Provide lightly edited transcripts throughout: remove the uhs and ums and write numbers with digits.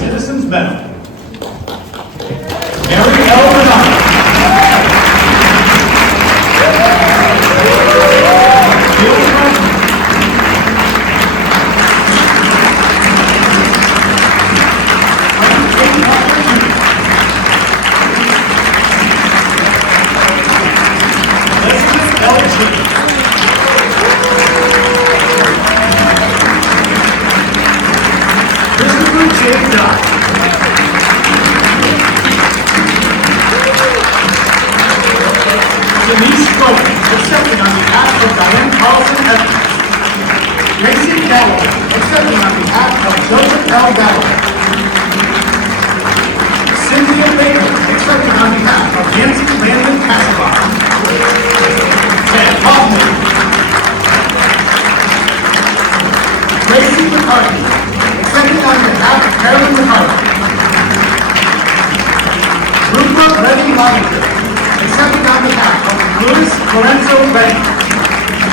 Citizens Medal. Mary L. Renata. Accepting on behalf of Diane Carlson Evans. Gracie Galloway, accepting on behalf of Joseph L. Galloway. Cynthia Baker, accepting on behalf of Nancy Landon Kasabah. Ted Hoffman. Gracie McCarthy, accepting on behalf of Carolyn McCarthy. Rupert Reddy Lavender, accepting on behalf of Luis Lorenzo Reddy.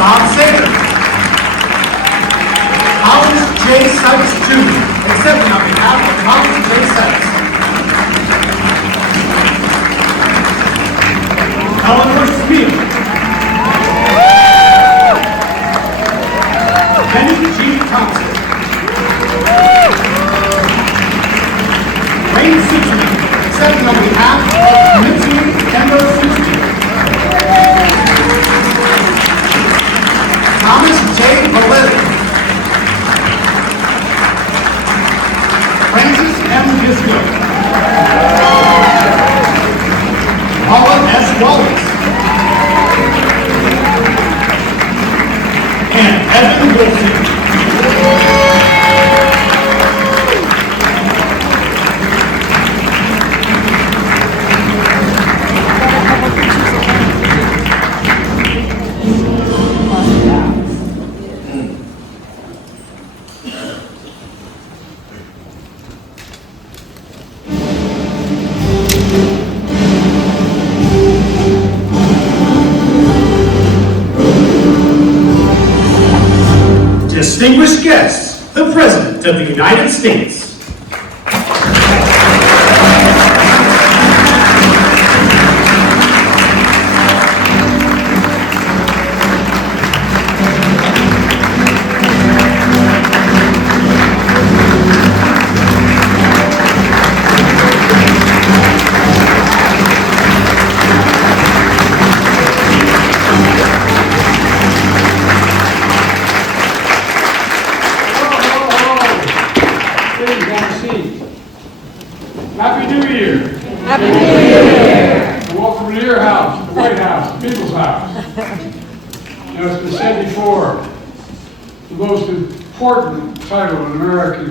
Bob Sager. Hollis J. Sykes Jr., accepting on behalf of Hollis J. Sykes. Eleanor Spiel. Kenny G. Thompson. Wayne Suchman, accepting on behalf of Mitsui Kendo Suchman. Thomas J. Valetti. Francis M. Disco. Paula S. Wallace. And Evan Wilson. Distinguished guests, the President of the United States. Happy New Year. Happy New Year. And welcome to your house, the White House, the people's house. You know, it's been said before, the most important title in America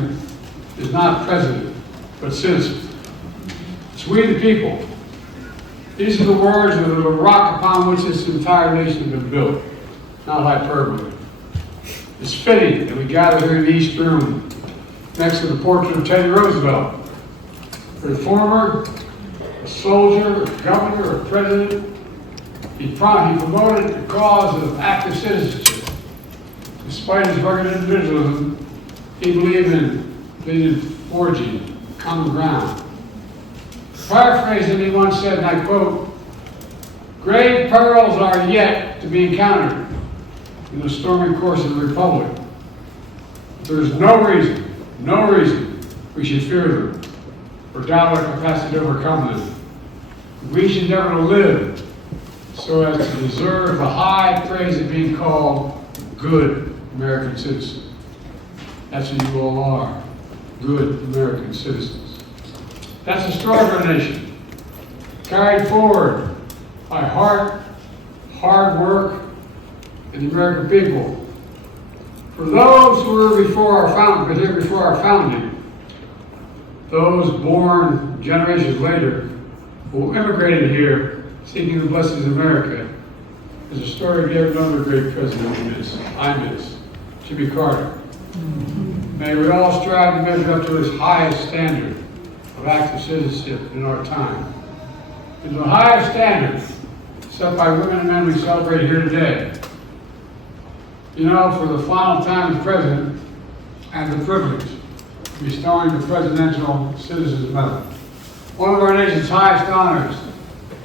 is not president, but citizen. It's we the people. These are the words of the rock upon which this entire nation has been built, not hyperbole. It's fitting that we gather here in the East Room next to the portrait of Teddy Roosevelt. A reformer, a soldier, a governor, a president, he promoted the cause of active citizenship. Despite his rugged individualism, he believed in forging common ground. Paraphrasing, he once said, and I quote, "Grave perils are yet to be encountered in the stormy course of the Republic. But there is no reason we should fear them or doubt our capacity to overcome them. We should endeavor to live so as to deserve the high praise of being called good American citizens." That's what you all are, good American citizens. That's the story of our nation, carried forward by hard work, and the American people. For those who were before our founding, those born generations later who immigrated here seeking the blessings of America, is a story of yet another great president I miss, Jimmy Carter. May we all strive to measure up to his highest standard of active citizenship in our time. It's the highest standard set by women and men we celebrate here today. You know, for the final time as president, I have the privilege of bestowing the Presidential Citizens Medal, one of our nation's highest honors,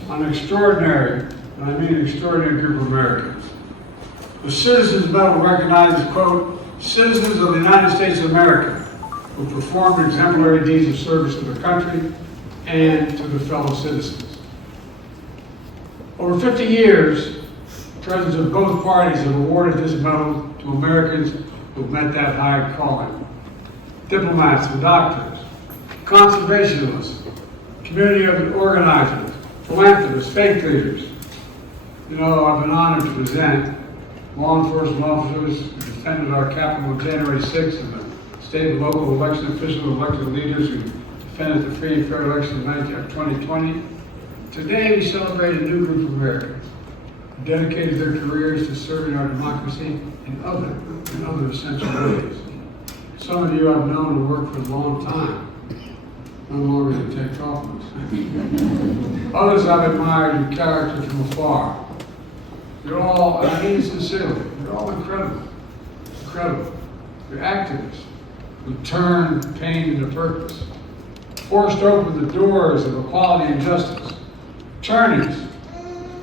on an extraordinary, and I mean extraordinary group of Americans. The Citizens Medal recognizes, quote, citizens of the United States of America who performed exemplary deeds of service to the country and to the fellow citizens. Over 50 years, presidents of both parties have awarded this medal to Americans who met that high calling. Diplomats and doctors, conservationists, community organizers, philanthropists, faith leaders. You know, I've been honored to present law enforcement officers who defended our capital on January 6th and the state and local election officials and elected leaders who defended the free and fair election of 2020. Today we celebrate a new group of Americans who dedicated their careers to serving our democracy in other essential ways. Some of you I've known and worked for a long time, no longer to take office. Others I've admired your character from afar. You're all, and I mean sincerely, you're all incredible. You're activists who turned pain into purpose, forced open the doors of equality and justice, attorneys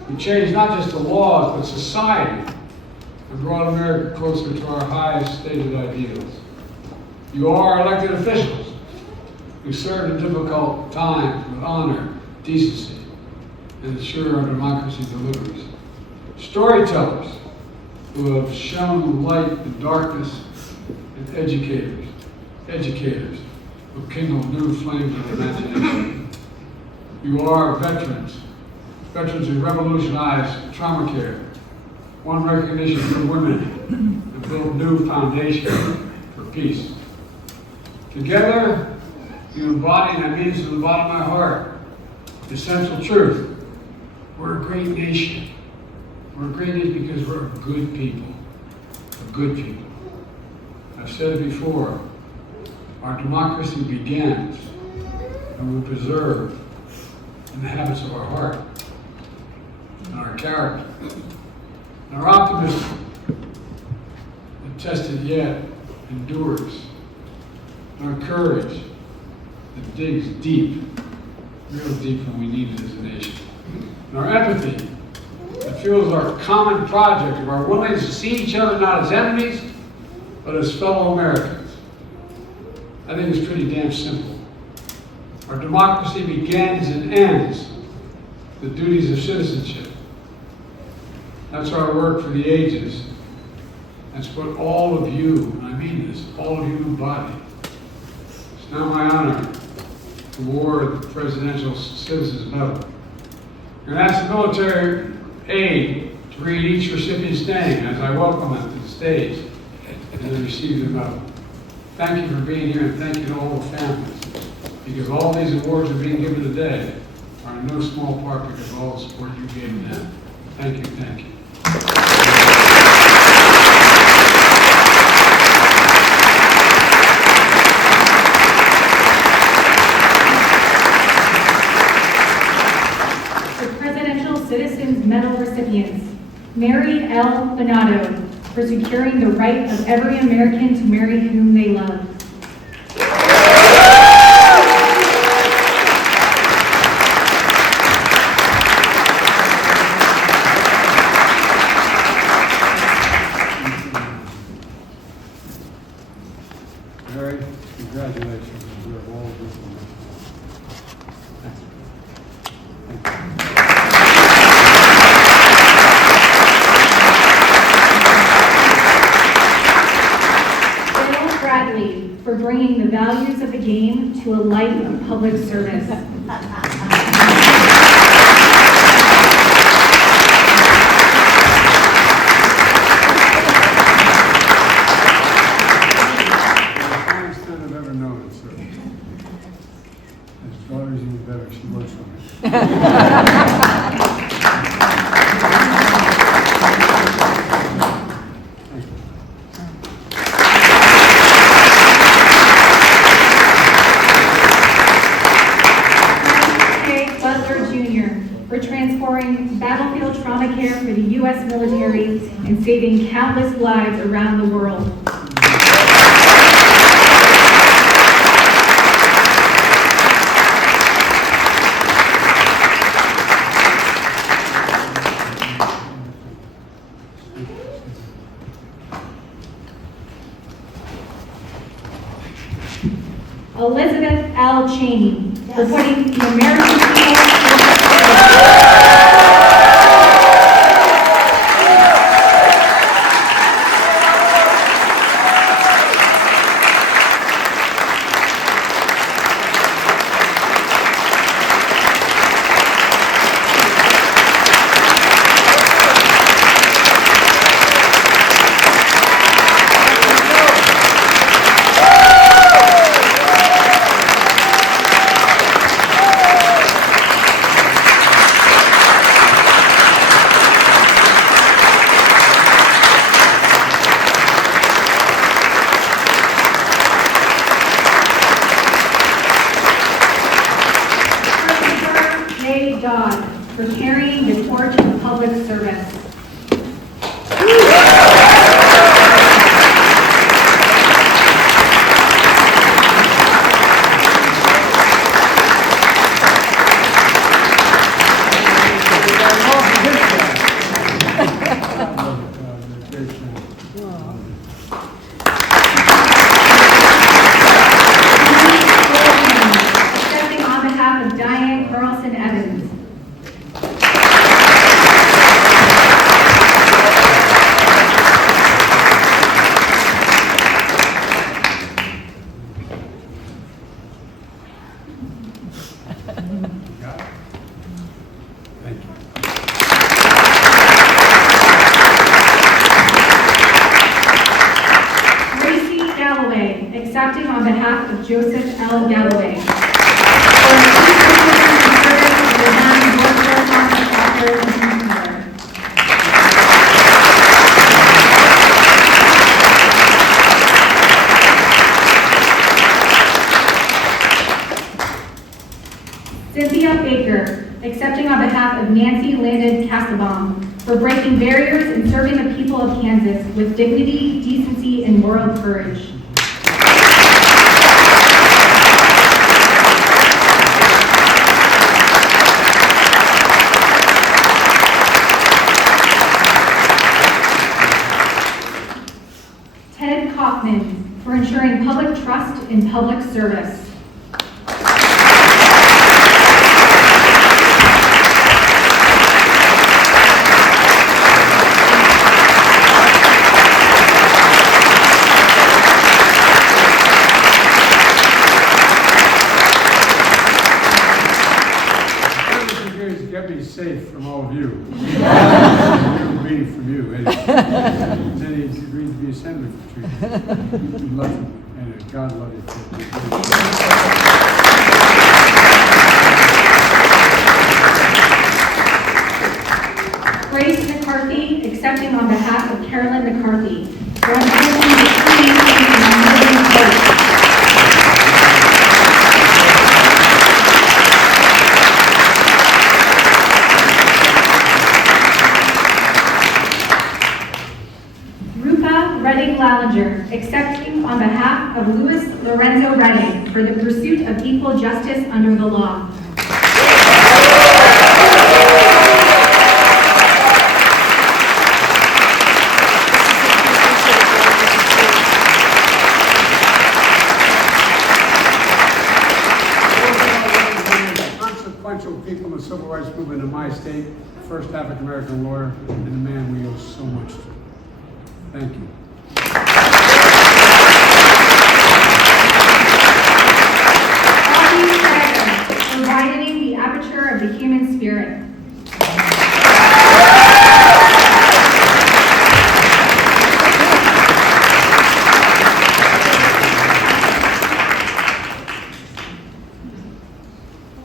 who changed not just the laws but society and brought America closer to our highest stated ideals. You are elected officials who served in difficult times with honor, decency, and ensure our democracy delivers. Storytellers who have shown light in darkness, and educators who kindle new flames of imagination. You are veterans who revolutionized trauma care, won recognition for women, and built new foundations for peace. Together, you embody, and I mean this from the bottom of my heart, the essential truth. We're a great nation. We're a great nation because we're good people. I've said it before, our democracy begins and we preserve in the habits of our heart and our character and our optimism that tested yet endures, and our courage that digs deep, real deep when we need it as a nation, and our empathy that fuels our common project of our willingness to see each other not as enemies, but as fellow Americans. I think it's pretty damn simple. Our democracy begins and ends the duties of citizenship. That's our work for the ages. That's what all of you, and I mean this, all of you embody. It's now my honor to award the Presidential Citizens Medal. And ask the military aide to read each recipient's name as I welcome them to the stage and they receive their medal. Thank you for being here, and thank you to all the families, because all these awards are being given today are in no small part because of all the support you gave them. Thank you, thank you. The Presidential Citizens Medal recipients: Mary L. Bonato, for securing the right of every American to marry whom they love. Mary, congratulations. We're all good. For bringing the values of the game to a life of public service. I've ever known it, sir. His daughter's even better. She works for me. Thank you. for transforming battlefield trauma care for the U.S. military and saving countless lives around the world. Elizabeth L. Cheney, for putting the American people for carrying the torch of public service. Accepting on behalf of Diane Carlson Evans. Thank you. Accepting on behalf of Joseph L. Galloway. Cynthia Baker, accepting on behalf of Nancy Landon Castlebaum, for breaking barriers and serving the people of Kansas with dignity, decency, and moral courage. Ted Kaufman, for ensuring public trust in public service. Get me safe from all of you. Reading from you. Then he's agreed to be a senator for 2 years. We love him. Anyway, God love you. Grace McCarthy, accepting on behalf of Carolyn McCarthy, for unfolding the true meaning of living hope. Redding Lallinger, accepting on behalf of Louis Lorenzo Redding for the pursuit of equal justice under the law. Consequential people in the civil rights movement in my state, first African American lawyer, and a man we owe so much to. Thank you. For widening the aperture of the human spirit.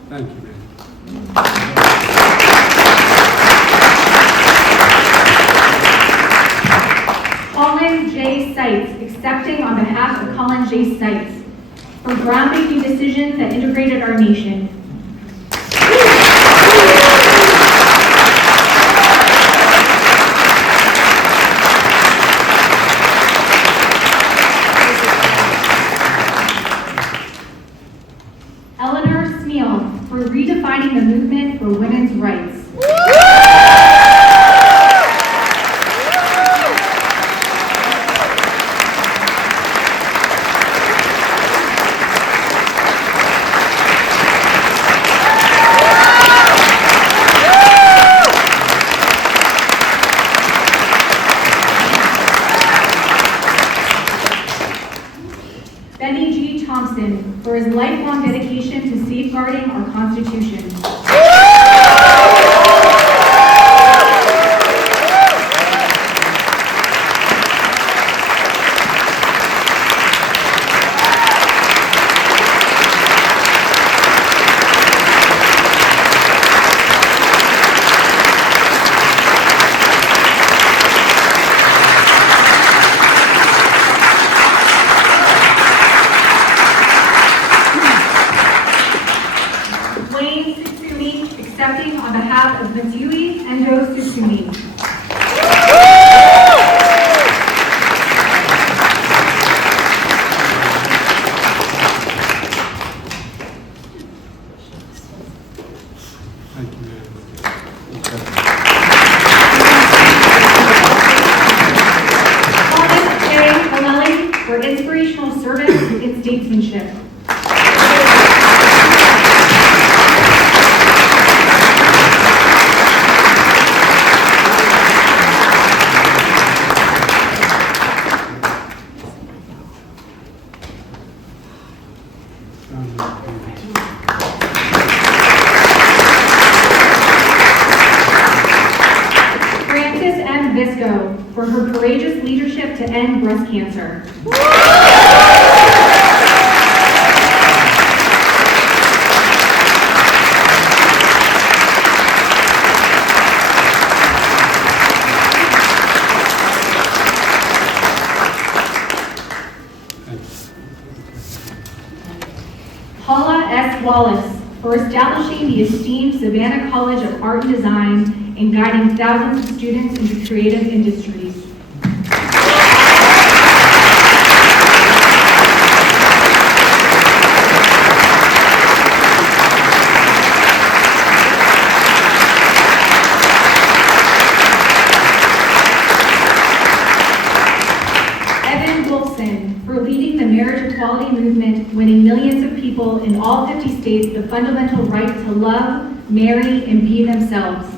Thank you, man. Colin J. Seitz, accepting on behalf of Colin J. Seitz, for groundbreaking decisions that integrated our nation. for redefining the movement for women's rights. Benny G. Thompson for his lifelong dedication to safeguarding our Constitution. Accepting on behalf of Matsui Endo Susumi. Thank you, ma'am. Thomas J. O'Malley for inspirational service and statesmanship. Frances M. Visco for her courageous leadership to end breast cancer. Paula S. Wallace for establishing the esteemed Savannah College of Art and Design and guiding thousands of students into creative industries. Evan Wolfson for leading the marriage equality movement, winning millions of people in all 50 states the fundamental right to love, marry, and be themselves.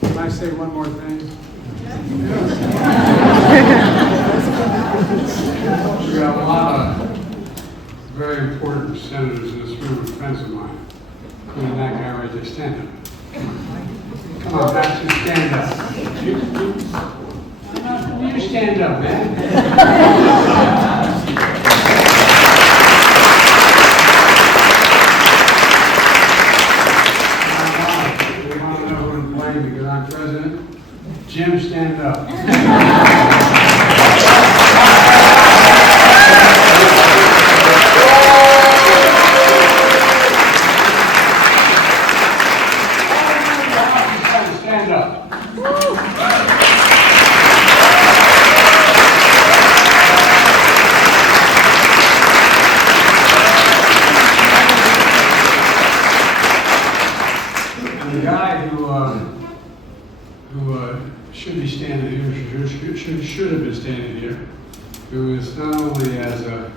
Can I say one more thing? We got a lot of very important senators in this room, friends of mine, including that guy right there. Stand up. Come on, back to stand up. You stand up, man. We want to know who to blame because I'm president. Jim, stand up. Stand up. And the guy who should be standing here, should have been standing here, who is not only as a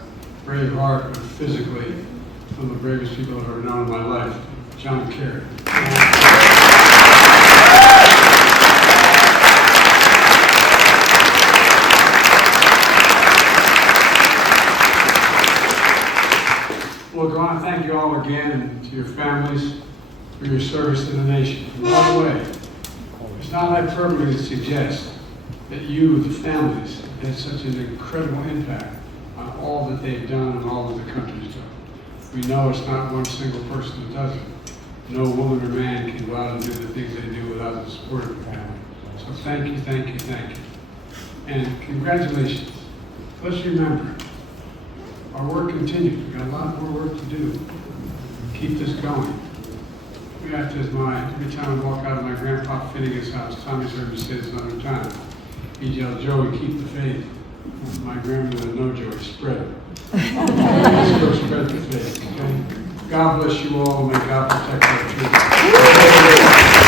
brave heart, but physically one of the bravest people I've ever known in my life, John Kerry. Look, I want to thank you all again and to your families for your service to the nation. And by the way, it's not hyperbole to suggest that you, the families, had such an incredible impact on all that they've done and all that the country's done. We know it's not one single person that does it. No woman or man can go out and do the things they do without the support of the family. So thank you, thank you, thank you. And congratulations. Let's remember, our work continues. We've got a lot more work to do. Keep this going. We have to, every time I walk out of my grandpa Finnegan's house, Tommy's heard me say this another time. He yelled, Joey, keep the faith. My grandmother, no, Joey, spread it. Let's go spread the faith, okay? God bless you all, and may God protect our children.